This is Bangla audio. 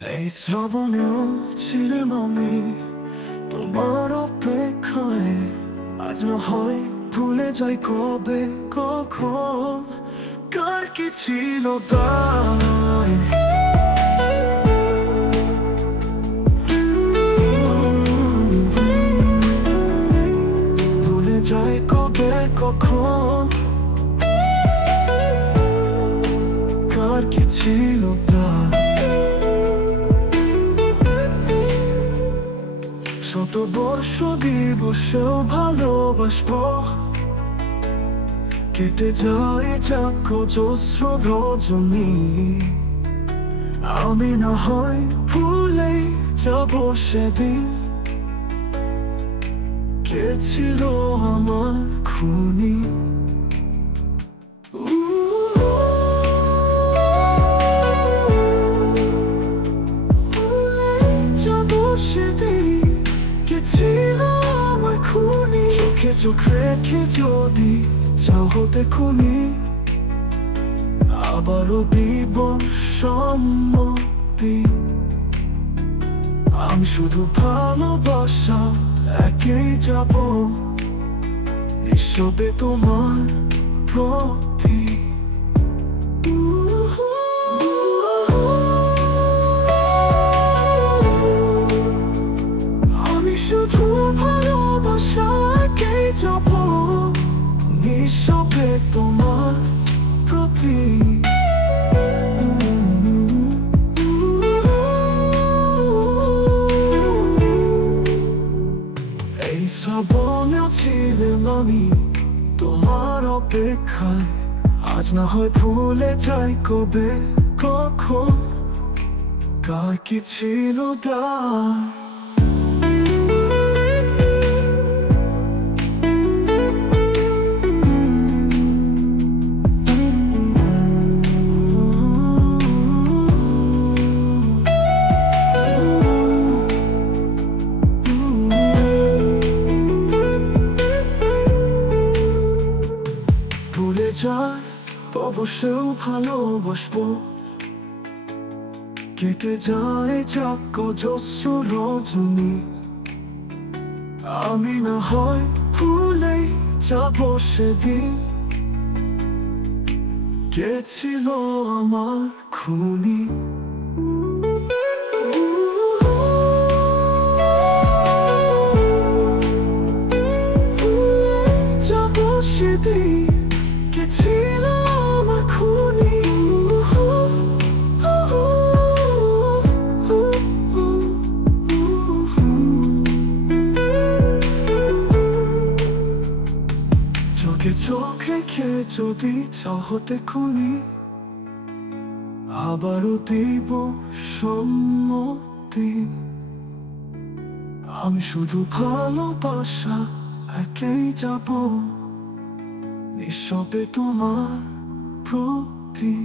এই শ্রাবণেও ছিলাম আমি তোমার অপেক্ষায়। আজ না হয় ভুলে যাই কবে কখন কার কি ছিল তাই। ভুলে যাই কবে কখন কার কি ছিল তাই। শত বর্ষ দিবসেও ভালোবাসবো, কেটে যায় যাক অজস্র রজনী। আমি না হয় ভুলেই যাব সেদিন, কে ছিল আমার খুনি। ছিল আমার খুনি, চোখে চোখ রেখে যদি চাও হতে খুনি, আবারও দিব সম্মতি। আমি শুধু ভালোবাসা একেই যাব, নিঃশব্দে তোমার প্রতি। শুধু ভালোবাসাকেই যাব, নিঃশব্দে তোমার প্রতি। এই শ্রাবণেও ছিলাম আমি তোমার অপেক্ষায়। আজ না হয় ভুলে যাই কবে কখন কার কি ছিল দায়। ভুলে যায় অবশ্যই ভালোবাসবো, কেটে যায় যাক অজস্র রজনী। আমি না হয় ভুলেই যাব সেদিন, কে ছিল আমার খুনি। যাব সেদিন, কে ছিল আমার খুনি। চোখে চোখ রেখে যদি চাও হতে খুনি, আবারও দিব সম্মতি। আমি শুধু ভালোবাসা একেই যাব, নিঃশব্দে তোমার প্রতি।